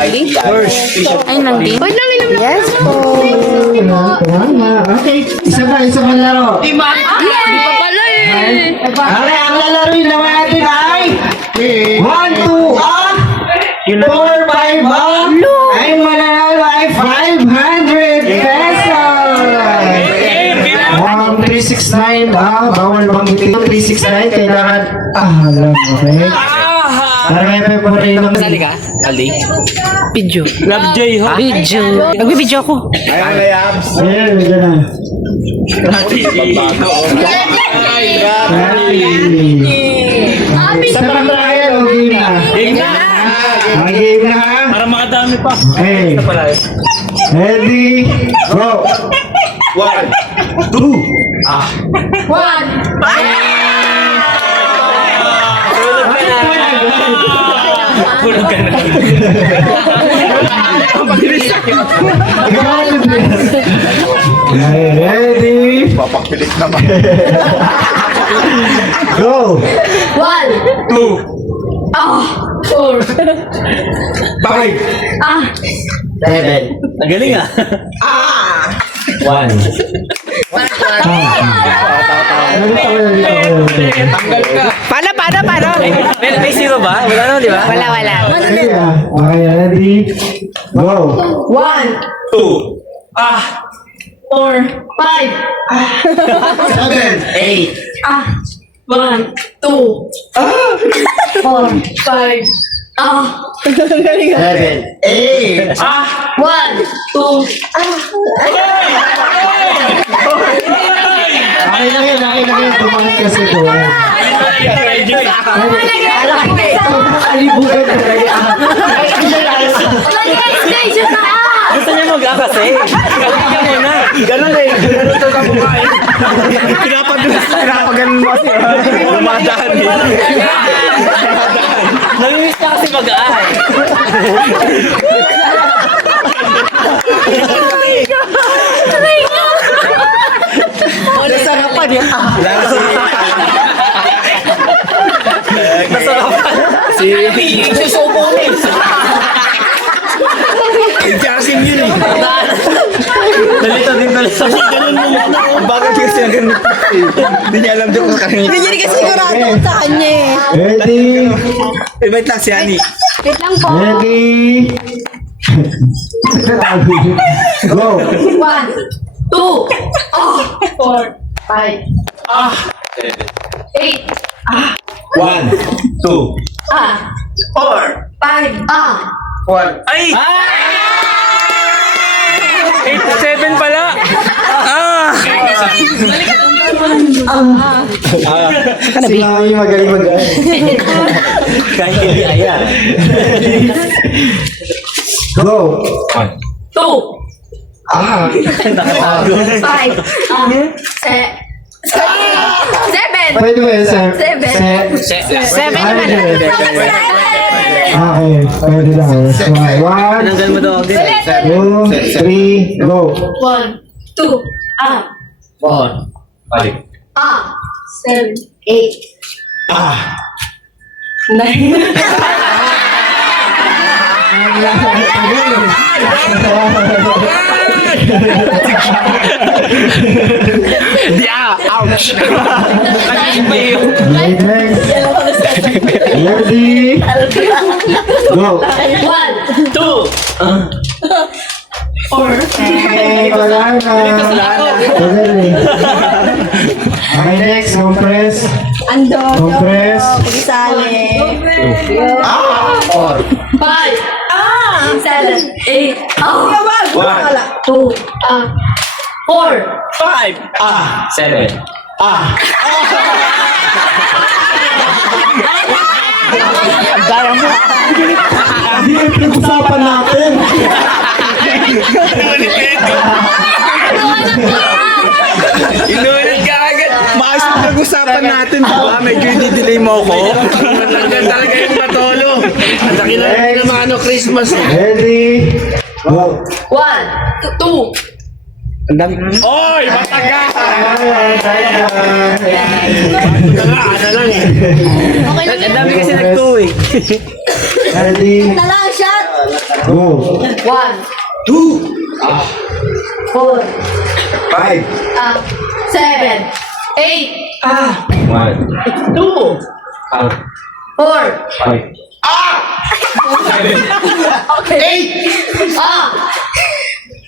Landy? Ay, Landy? Wait lang, inom lang. Yes po. Okay, isa pa laro. Di pa pala eh. Okay, ang lalaroin naman natin ay 1, 2, 4, 5, ay mananalo ay 500 pesos! 369, bawal banggitin. 369, kailangan, alam, okay? Para may pepore ng... Sali ka? Aldi? Video. Lovejoy ho? Video. Nagbibideo ako. Ayan, dyan na. Sa pang-trial, o game na? Game na! Game na ha? Para makadami pa. Okay. Ito pala eh. Ready, go! 1, 2, Tulog ka na. Ready, Papagpilit naman. go! 5, 7, Nagaling ah. 1. Paano? May zero ba? Wala naman, di ba? Wala. Okay, ready, go! 7, 8, 7, 8. Okay lang yun. Tumangat kasi ko. Kalibugan na Gusto niya mag kasi. Kaya muna. Ganun eh. Ganun ito ka bukain. Pinapaganon mo kasi. Umadaan eh. Namimiss niya kasi mag-aay. Nasarapan yan. Nasarapan. Jasim yun eh. Dalito din. Kasi ganun mo. Bakit kasi ang ganun? Hindi niya alam doon kung kanina. Hindi kasi sigurado sa kanya eh. Ready, Wait lang si Ani. Wait lang po. ready, go! 1, 2, 4. Ay! 87 pala! Si Mami magaling mag-aay. Kahit hindi aya. Go! 7. Pwede ba yun, Sam? Seven naman. Okay, pwede lang. So, 1, Nanggal mo daw agad. 2, 3, go! 7, 8. Ouch! Next. Ready, go! 4. Okay, wala na. Tagal eh. Okay, next, compress. Compress. Pagsali. 4. 7, 8. 2, 4. 7. Hindi yung pinag-usapan natin. Inulit ka agad. Maayos na pag-usapan natin. Medyo i-delay mo ako. Talaga yung matolo. Ang laki na naman Christmas eh. Ready, go! 1, 2. Oy! Matagal! Ang dami kasi nag-2 eh. Ready, Talang shot. Go. 1, 2, 4, 5, 7, 8, 1, 2, 4, 5. okay.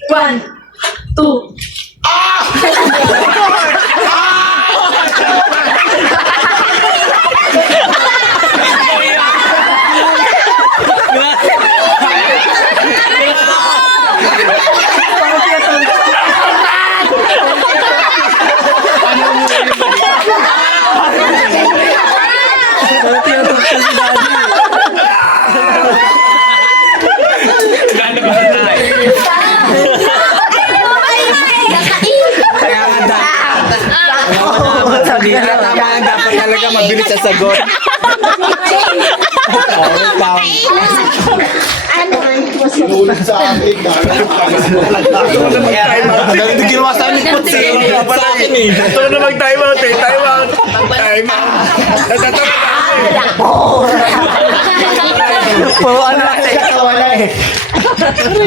1, 2, tama lang, dapat talaga mabilis sa sagot. Inulit sa akin. Ganito ginawa sa amin po. Sa akin eh. Ito na mag-time out eh. Time out. Time out. Natatawa Wala eh.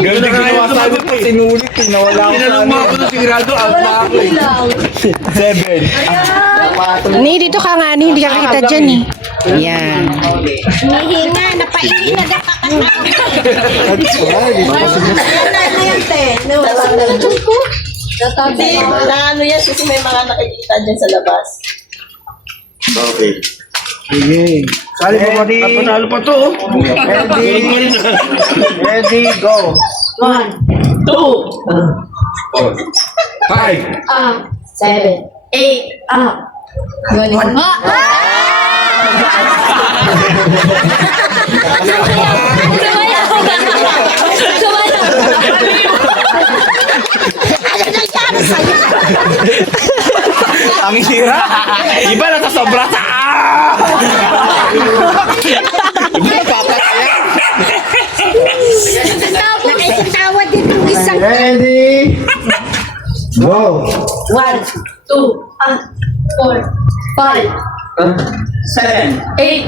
Ganito ginawa sa amin po. Sinulit eh. Nawala ako sa amin. Ako na sigurado. Out na ako eh. 7. Ni, dito ka nga, ni. Hindi ka kita dyan, eh. Yan. Hihinga, napaihi na ano yan kasi may mga nakikita dyan sa labas. Okay. Sali mo pati. Panalo pa to. Ready, go. 1, 2, 5. 7, 8, galing mo. Ang hira. Iba na sa sobra sa Iba na papataya. Nakikitawa dito isang Ready, go. 1, 2, 4, 5, 7, 8,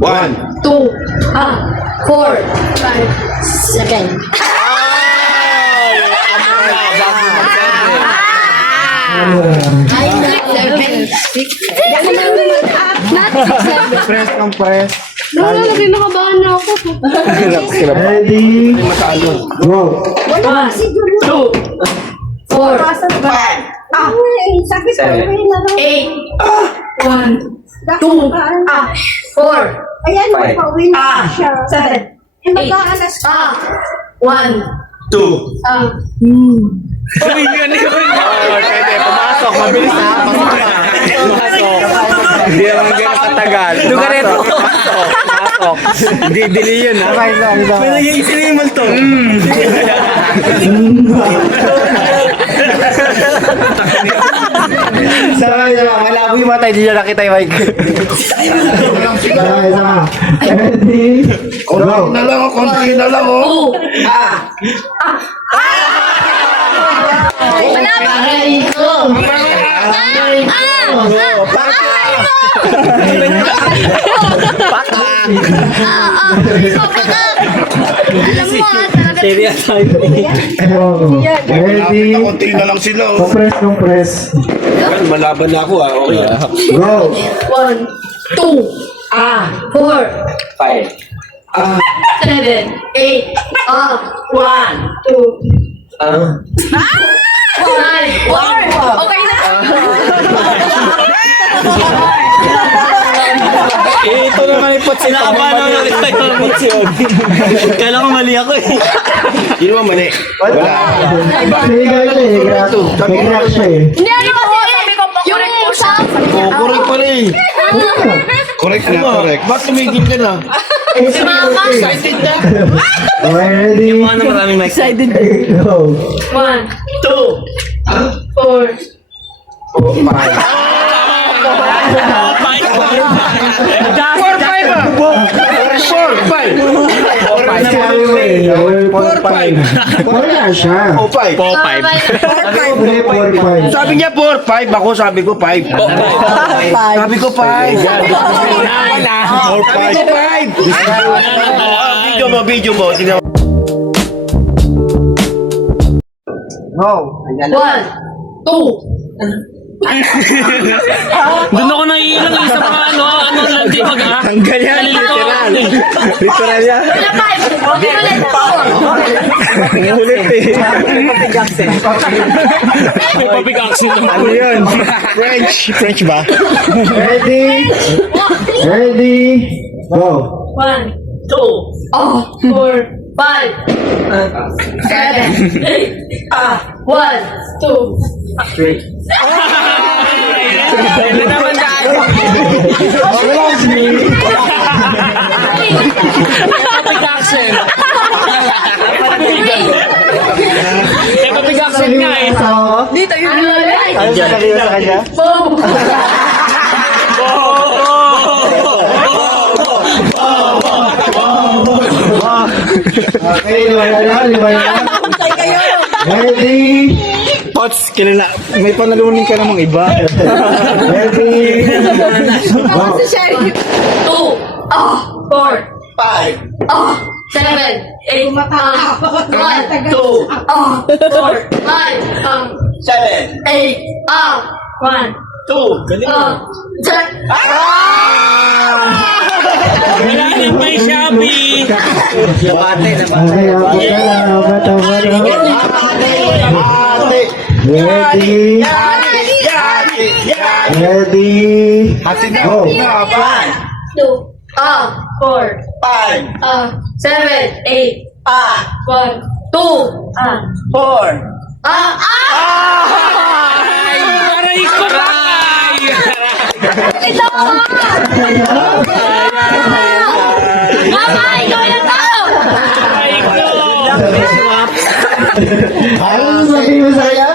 1. 2, 4, 5, second. Press ng press. Nakabahan na ako. Ready, go. 1, 2, 4, 5, 8, 1, 2, 4, Ayan, pauwi na siya. 7, Eh, mag-aalas 1, 2. Pwede, pumasok. Mabilis na. Pasok na. Pumasok. Hindi naman gano'ng katagal. Pumasok. Pumasok. Hindi, dili yun ha. Okay, lang. May nag-iisip yung multo. Sama, malabo yung mata, hindi niya nakita yung mic. Sama. Ready, go. Na lang ako, konti na lang oh. Serious tayo. Ready, Konti na lang sila oh. press ng press. Malaban na ako ah. Okay ah. Go. 1, 2, 4, 5. 7, 8, 1, 2, 5, 1. Okay na. Ito naman yung pot sila. Paano na rin tayo ng motsyon? Kala ko mali ako eh. Hindi naman mali. Wala. Sige, guys, may crack siya eh. Hindi ano kasi sabi ko pa correct po siya. Oh, correct pala eh. Correct na, correct. Ba't tumigil ka na? Si Mama. Excited na. Okay, ready, Yung mga na maraming mic. Excited. go. 1, 2, 4, 4-5 siya. 4-5. Sabi niya 4-5. Ako sabi ko 5. Sabi ko 5. Sabi ko 5. Video mo. Tingnan mo. Go. Doon ako naiilang sa mga ano lang di mag Ang ganyan, literal. Literal yan. Ulit eh. Papigaksin naman. Ano yun? French ba? Ready? Ready? Go. 1, 2, 4, 5, 7, 8, 1, 2, Ano naman dahil? Papigaksin. Papigaksin nga eh. Dito yung Ano sa kanila sa kanya? Okay, lima na. Ready? Pots, kilala. May panalunin ka namang iba. Ready? Go. 2, 4, 5, 7, 8, 1, 2, 4, 5, 7, 8, 1, 2, Wala nang may Shopee. Okay, Ready? Ready? Go. 2, 4, 5, 7, 8, 1, 2, 4, Aray ko ray! Mama, ikaw na tao! Aray ko! Ano sabihin mo sa'yo?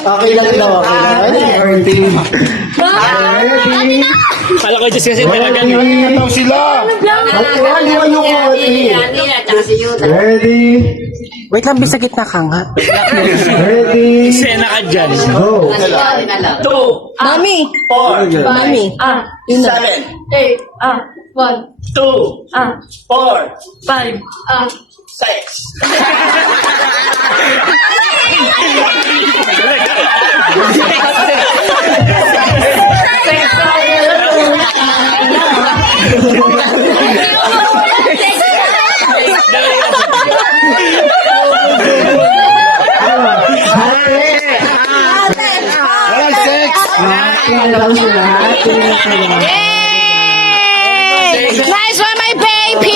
Okay lang daw, okay lang. Our team. Ready? Kala ko just kasi talaga Ready? Sila! Iwan yung konti. Ready? Wait lang, bisa gitna ka nga. Ready? sena ka dyan. Go. 2, Mami! 4, Mami! 7, 8, 1, 2, 4, 5, 6. Walang sex! Nice one, my baby!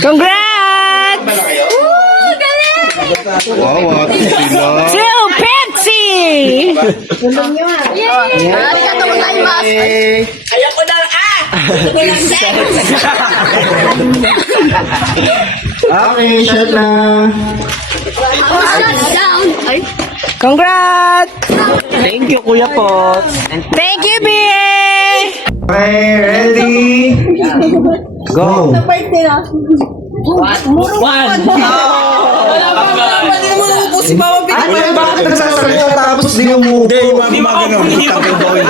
Congrats! Wow, sila. To Pepsi! Ayaw ko lang, Gusto ko lang sex! Okay, shot na. Congrats! Thank you, Kuya Pot. Thank you, B.A. Okay, ready? Go. One! Ano ba? Bakit nagsasalita tapos di umupo? Di ba ako?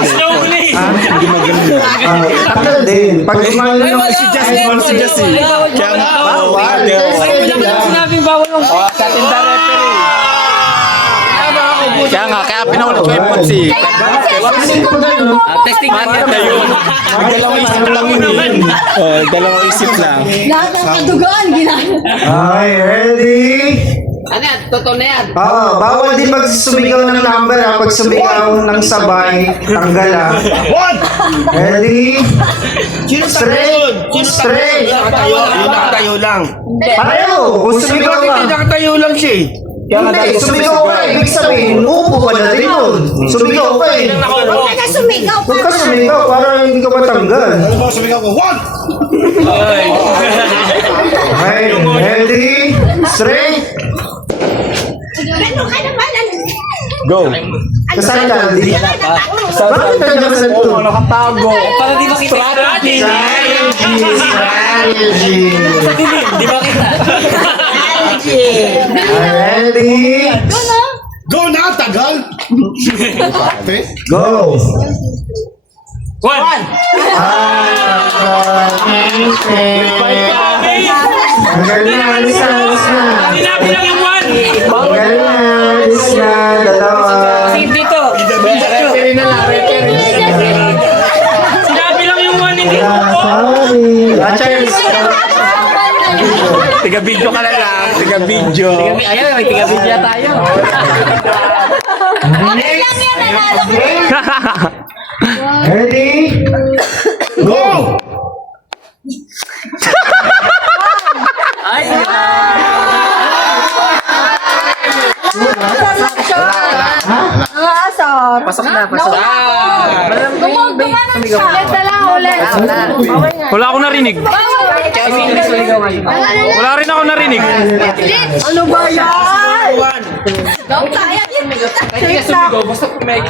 Slowly! Takal din. Pag umalo yung Si Jessie. Kaya nga, bawal. Sinabing bawal yung... sa tinda referee. Kaya nga, kaya pinaulit ko yung Potsi. Testing natin na yun. Dalawang isip lang yun. Dalawang isip lang. Lahat ng kadugaan, ginagawa. Okay, ready? Ano yan? Totoo na yan. Oo, bawal din pag sumigaw ng number ha. Pag sumigaw ng sabay, tanggal ha. Ready? Straight! Straight! Yung nakatayo lang. Pareho! Kung sumigaw ka. Nakatayo lang siya eh. Hindi, sumigaw ka. Ibig sabihin, uupo ka na din yun. Sumigaw ka eh. Huwag ka sumigaw. Huwag ka sumigaw para hindi ka matanggal. Sumigaw ko, one! Okay, ready? Straight! Ano ka naman? Go! Kasal ka, hindi. Bakit ka naman sa ito? Nakatago. Para di makita yung strategy. Strategy! Di makita. Ready? Go na, tagal! Go! One. Ang galing na, alis na, alis na. Sinabi lang yung one. Ang galing na, alis na, dalawa. Dito. Referee na lang, referee. Sinabi lang yung one, hindi. Sorry. Cheers. Tiga-video ka na lang. Tiga-video. Ayun, may tiga-video tayo. Okay lang yan, nanalo ko. Ready? Go! Pasok na, pasok na. Gumanon siya. Ulit na lang, ulit. Wala akong narinig. Wala rin ako narinig. Ano ba yan? Daw kaya yun. Pumeke.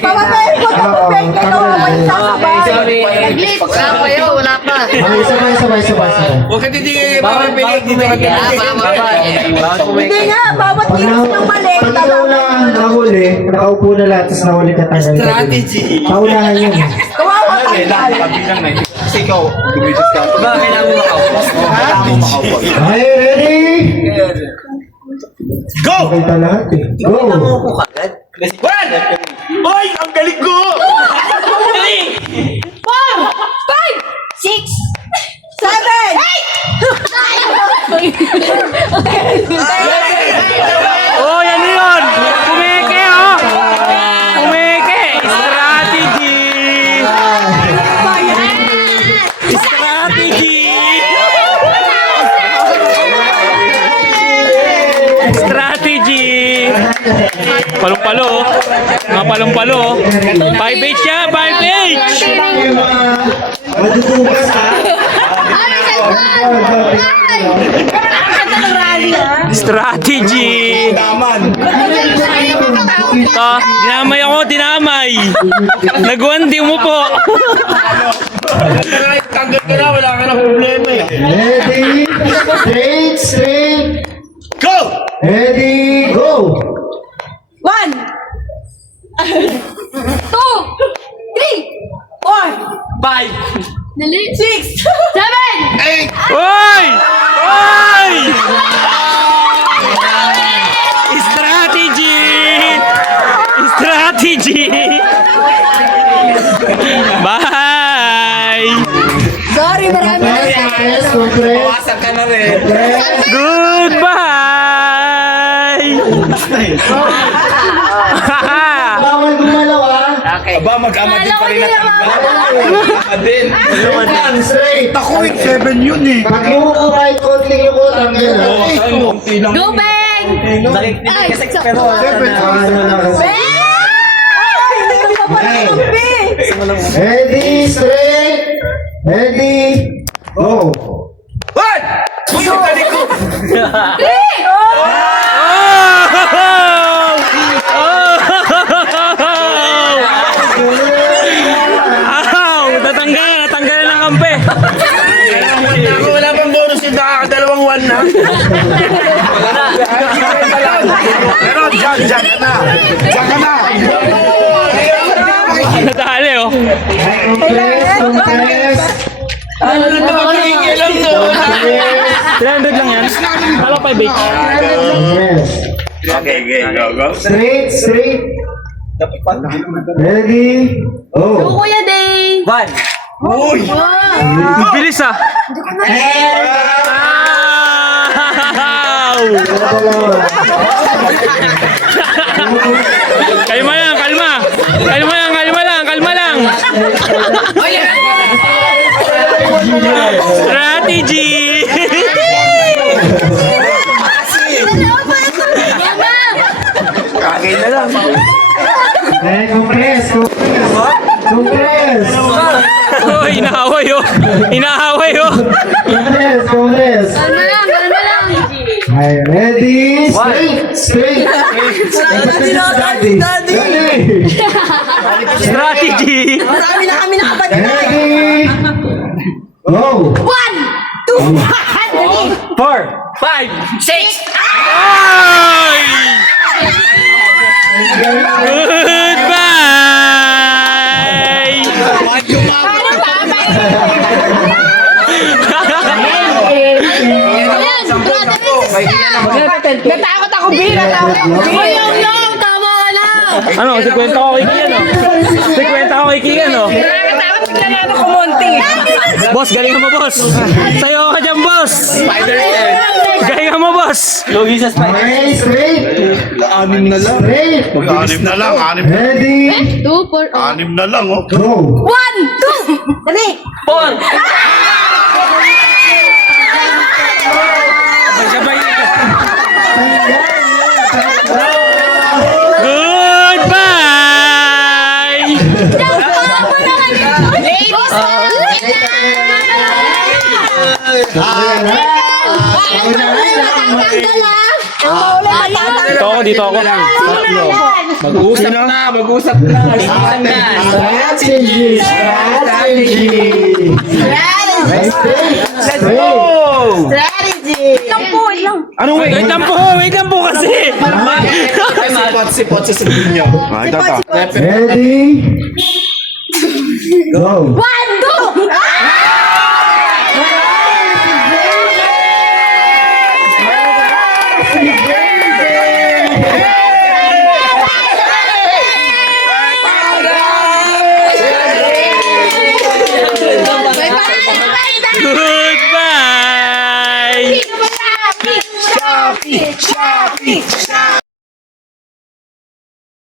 Pamapay ko na pumapay ka na naman sasabay. Wala pa. Sabay. Huwag ka titigil. Bawal pilig. Dito ka Hindi nga, bawat kilos ng mali. Pag ikaw lang nahuli, nakaupo na lahat, tapos nahuli ka tanggal. Strategy. Paunahan yun. Kawawa tanggal. Kasi ikaw, dumitis ka. Ba, kailangan mo makaupo. Kailangan mo makaupo. Okay, ready? Go! Pakita lahat eh. Go! One! Oy! Ang galing ko! 4, 5, 6, 7, 8! Oh, yan yun. Pumeke, oh. Pumeke. Strategy. Strategy. Strategy. Palong-palo. Mga palong-palo. 5H siya, 5H. Madudugas ha? Strategy. Ito, dinamay ako, dinamay. Nagwandi mo po. Tanggal ka na, wala ka na problema eh. Ready? Straight. Go! Ready? Go! 1, 2, 3, 4, 5. 6, 7, Oy! Oy! Strategy! Strategy! Bye! Sorry, marami na siya. Yes, compress. Bawasan ka na rin. Goodbye! Bawal gumalaw ha? Aba, mag-ama din pa rin natin. Mag-ama din. Yan, straight. Ako, 7 yun eh. Pag yumuko kahit konting yuko, tanggal ha? Go, Beng! Kasi pero Ano lang kasi. Ay, hindi ka pa pala kampi. Ready? Straight. Ready? Go! What? Uy, ang galing ko! Ow! Natanggalan ng kampe. Wala pang bonus yung nakakadalawang one na. Pero dyan ka na. Dyan ka na. Natali, oh. Compress. Ano na ito? Makikilam to. 300 lang yan. Kala 5H. Compress. Okay, go. Straight. Ready? Go! Kuya Dave! Uy! Bilis, ah. Ow! Kalma lang, kalma. Kalma lang. Strategy. Kagay na lang. Compress. Oh, inaaway, oh. Compress. Kalma lang. Ay, ready? Straight. Daddy. Strategy. Marami na kami nakapatid. Ready? Go! 1, 2, 4, 5, 6. Ay! Goodbye! Natakot ako, B. Natakot ako, B. Tama ka na. Ano, si kwenta ko kay Kian, no? Si kwenta ko kay Kian, no? Nakatakot, bigla na ako kumunti. Boss, galingan mo, boss. Sayo ka dyan, boss. Galingan mo, boss. Lugi sa spider. Okay, straight. Anim na lang. Straight. Anim na lang. Ready, 2, 4, Anim na lang, oh. go. 1, 2. Dali. 4. Goodbye! Dito ako, dito ako. Mag-uusap na, mag-usap na. Strategy. Strategy. Let's go. Ano, wait lang po kasi. Sipot sa sabihin niyo. Ready, go. 1,